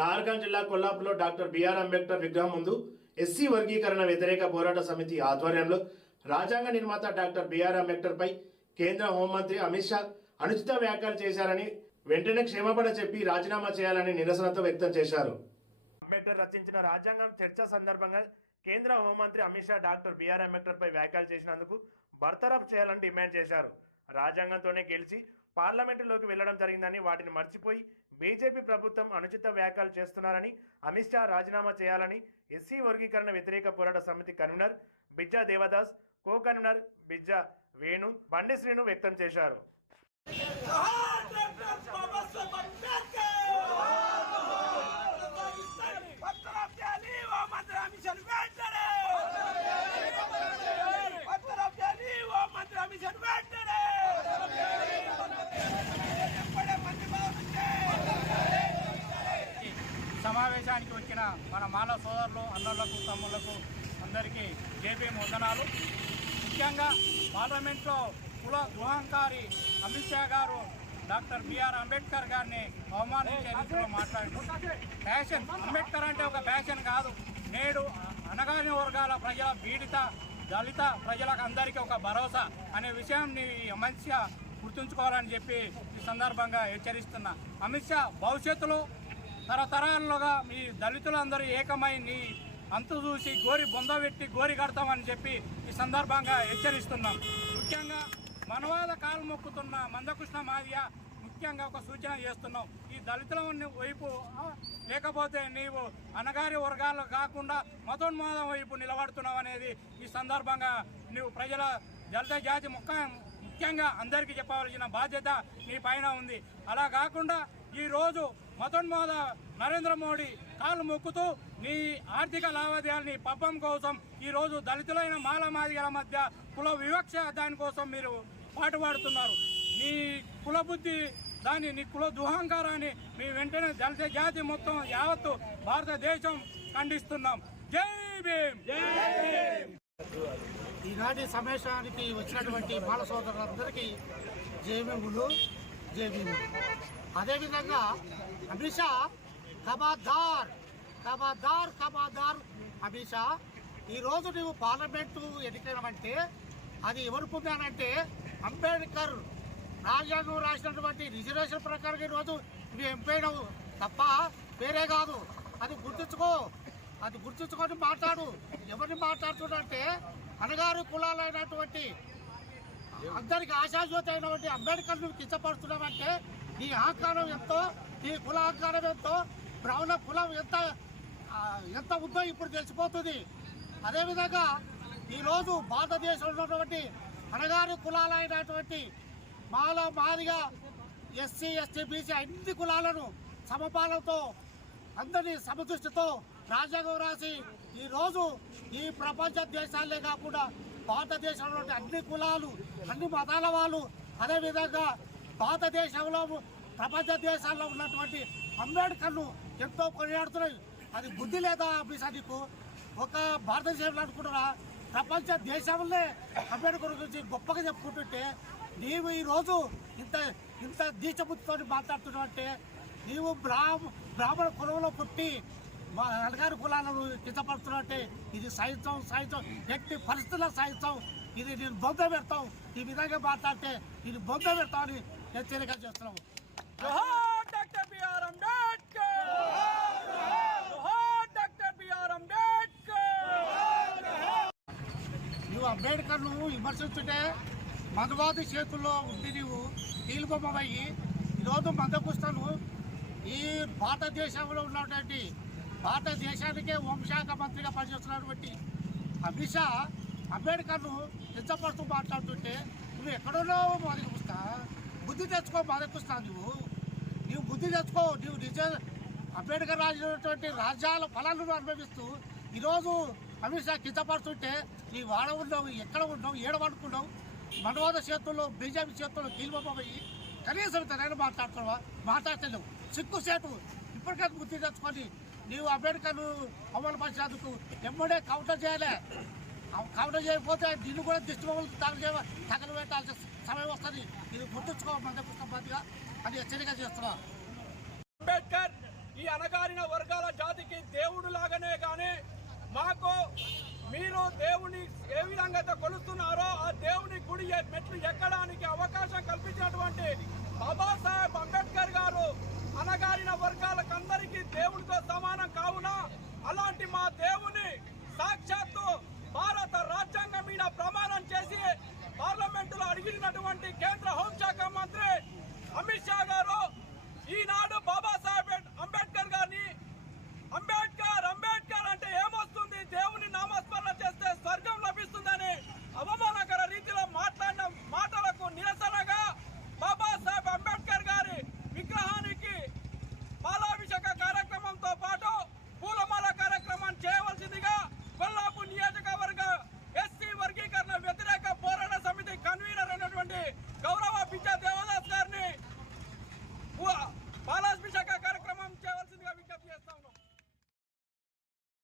నార్గల్ జిల్లా కొల్లాపులో doctor BR Ambedkar విగ్రహం ముందు ఎస్సీ వర్గీకరణ వ్యతిరేక పోరాట సమితి ఆధ్వర్యంలో రాజ్యాంగ నిర్మాత డాక్టర్ బిఆర్ అంబేద్కర్ పై కేంద్ర హోంమంత్రి అమిత్ షా అనుచిత వ్యాఖ్యలు చేశారని వెంటనే క్షమాపణ చెప్పి రాజీనామా చేయాలని నిరసనతో వ్యక్తం చేశారు. అంబేద్కర్ రచించిన రాజ్యాంగం చర్చ సందర్భంగా కేంద్ర హోంమంత్రి Amit Shah doctor B R Ambedkar పై వ్యాఖ్యలు చేసినందుకు బర్తరఫ్ చేయాలని డిమాండ్ చేశారు. రాజ్యాంగంతోనే గెలిచి పార్లమెంటులోకి వెళ్ళడం జరిగిందని వాటిని మర్చిపోయి బీజేపీ ప్రభుత్వం అనుచిత వ్యాఖ్యలు చేస్తున్నారని అమిత్ షా రాజీనామా చేయాలని ఎస్సీ వర్గీకరణ వ్యతిరేక పోరాట సమితి convenor Bijja Devdas co convenor Bijja Venu Bandi Srinu వ్యక్తం చేశారు. మన మానవ సోదరులు అన్నలకు తమ్ములకు అందరికీ జేపీ వందనాలు. ముఖ్యంగా పార్లమెంట్లో కుల దుహంకారి అమిత్ షా గారు డాక్టర్ బిఆర్ అంబేద్కర్ గారిని అవమానించే రీతిలో మాట్లాడారు ఫ్యాషన్ అంబేద్కర్ అంటే ఒక ఫ్యాషన్ కాదు. నేడు అనగాని వర్గాల ప్రజల పీడిత దళిత ప్రజలకు అందరికీ ఒక భరోసా అనే విషయాన్ని అమిత్ షా గుర్తుంచుకోవాలని చెప్పి ఈ సందర్భంగా హెచ్చరిస్తున్నా. అమిత్ షా భవిష్యత్తులో తరతరాలుగా మీ దళితులందరూ ఏకమై నీ అంతు చూసి గోరి బొందబెట్టి గోరి కడతామని చెప్పి ఈ సందర్భంగా హెచ్చరిస్తున్నాం. ముఖ్యంగా మనవాద కాలు మొక్కుతున్న మందకృష్ణ మాదియ ముఖ్యంగా ఒక సూచన చేస్తున్నాం. ఈ దళితుల వైపు లేకపోతే నీవు అనగారి వర్గాలు కాకుండా మతోన్మాదం వైపు నిలబడుతున్నావు అనేది ఈ సందర్భంగా నీవు ప్రజల దళిత జాతి ముఖ్య ముఖ్యంగా అందరికీ చెప్పవలసిన బాధ్యత నీ పైన ఉంది. అలా కాకుండా ఈ రోజు మతోన్మాద నరేంద్ర మోడీ కాళ్ళు మొక్కుతూ నీ ఆర్థిక లావాదేవీలని పబ్బం కోసం ఈ రోజు దళితులైన మాల మాదిగల మధ్య కుల వివక్ష దానికోసం మీరు పాటుపడుతున్నారు నీ కుల బుద్ధి దాని నీ కుల దుహంకారాన్ని మీ వెంటనే దళిత జాతి మొత్తం యావత్తు భారతదేశం ఖండిస్తున్నాం. జై భీమ్! జై భీమ్! ఈనాటి సమావేశానికి వచ్చినటువంటి బాల సోదరులందరికీ జేబీములు జేబీములు అదేవిధంగా అమిత్ షా కబాదార్ కబాదార్ కబాదార్ అమిత్ షా ఈరోజు నువ్వు పార్లమెంటు ఎన్నికైనవంటే అది ఎవరు పొందానంటే అంబేద్కర్. రాజ్యాంగం రాసినటువంటి రిజర్వేషన్ ప్రకారం ఈరోజు నువ్వు ఎంపైనవు తప్ప వేరే కాదు. అది గుర్తుంచుకో. అది గుర్తుంచుకొని మాట్లాడు. ఎవరిని మాట్లాడుతున్నంటే అనగారు కులాలైనటువంటి అందరికి ఆశాజ్యోతి అయినటువంటి అంబేద్కర్ నువ్వు కించపడుతున్నావంటే నీ ఆకారం ఎంతో? నీ కుల ఆకారం ఎంతో? బ్రాహ్మణ కులం ఎంత? ఎంత ఉందో ఇప్పుడు తెలిసిపోతుంది. అదేవిధంగా ఈరోజు భారతదేశంలో ఉన్నటువంటి అణగారి కులాలైనటువంటి మాలో మాదిగా ఎస్సీ ఎస్టీ బీసీ అన్ని కులాలను సమపాలనతో అందరినీ సమదృష్టితో రాజ్యాంగం రాసి ఈరోజు ఈ ప్రపంచ దేశాలే కాకుండా భారతదేశంలో అన్ని కులాలు అన్ని మతాల వాళ్ళు అదేవిధంగా భారతదేశంలో ప్రపంచ దేశాల్లో ఉన్నటువంటి అంబేద్కర్ను ఎంతో కొనియాడుతున్నాయి. అది బుద్ధి లేదా అభిసా నీకు? ఒక భారతదేశంలో అనుకుంటున్నా ప్రపంచ దేశంలో అంబేద్కర్ గురించి గొప్పగా చెప్పుకుంటుంటే నీవు ఈరోజు ఇంత ఇంత దీచబుద్ధితో మాట్లాడుతున్నావంటే నీవు బ్రాహ్మ బ్రాహ్మణ కులంలో పుట్టి మా అడగారి కులాలను కించపడుతున్నట్టే ఇది సాహిత్యం సాహిత్యం ఎట్టి పరిస్థితుల సాహిత్యం ఇది నేను బొంద పెడతాం ఈ విధంగా మాట్లాడితే ఇది బొంద పెడతామని హెచ్చరిక చేస్తున్నాము. జోహార్ డాక్టర్ అంబేద్కర్! డాక్టర్ నువ్వు అంబేద్కర్ను విమర్శించుంటే మధువాది చేతుల్లో ఉండి నీవు తీలుబొమ్మయ్యి ఈరోజు మందకుస్తను. ఈ భారతదేశంలో ఉన్నటువంటి భారతదేశానికే హోంశాఖ మంత్రిగా పనిచేస్తున్నటువంటి అమిత్ షా అంబేడ్కర్ను నిజపడుతూ మాట్లాడుతుంటే నువ్వు ఎక్కడున్నావు మధుకుస్తా బుద్ధి తెచ్చుకో మాదిరిపుస్తా నువ్వు నీవు బుద్ధి తెచ్చుకో నీవు నిజ అంబేద్కర్ రాసినటువంటి రాజ్యాల ఫలాలను అనుభవిస్తూ ఈరోజు అమిత్ షా కిందపడుతుంటే నీ వాడ ఉన్నావు ఎక్కడ ఉన్నావు ఏడ పడుకున్నావు? మనవాద చేతుల్లో బీజేపీ చేతుల్లో కీలుబొమ్మయ్యి కనీసం తనైనా మాట్లాడుతున్నావా? మాట్లాడలేవు సిక్కు సేటు ఇప్పటికైతే బుద్ధి తెచ్చుకొని నీవు అంబేద్కర్ను అమలు పరిచినందుకు ఎమ్మడే కౌంటర్ చేయలే. కౌంటర్ చేయకపోతే నిన్ను కూడా దిష్టి బొమ్మలు తగలబెట్టాల్సి తగలబెట్టాల్సిన సమయం వస్తుంది. ఇది గుర్తుంచుకో మన పుస్తకం అని హెచ్చరిక చేస్తున్నా. అంబేద్కర్ ఈ అనగారిన వర్గాల జాతికి దేవుడు లాగానే కానీ మాకు మీరు దేవుని ఏ విధంగా అయితే కొలుస్తున్నారో ఆ దేవుని గుడి మెట్లు ఎక్కడానికి అవకాశం కల్పించినటువంటి బాబాసాహెబ్ అంబేద్కర్ గారు అనగారిన వర్గాలకందరికీ దేవుడితో సమానం కావున అలాంటి మా దేవుని సాక్షాత్తు భారత రాజ్యాంగం మీద ప్రమాణం చేసి పార్లమెంటులో అడిగినటువంటి కేంద్ర హోంశాఖ మంత్రి అమిత్ షా గారు ఈనాడు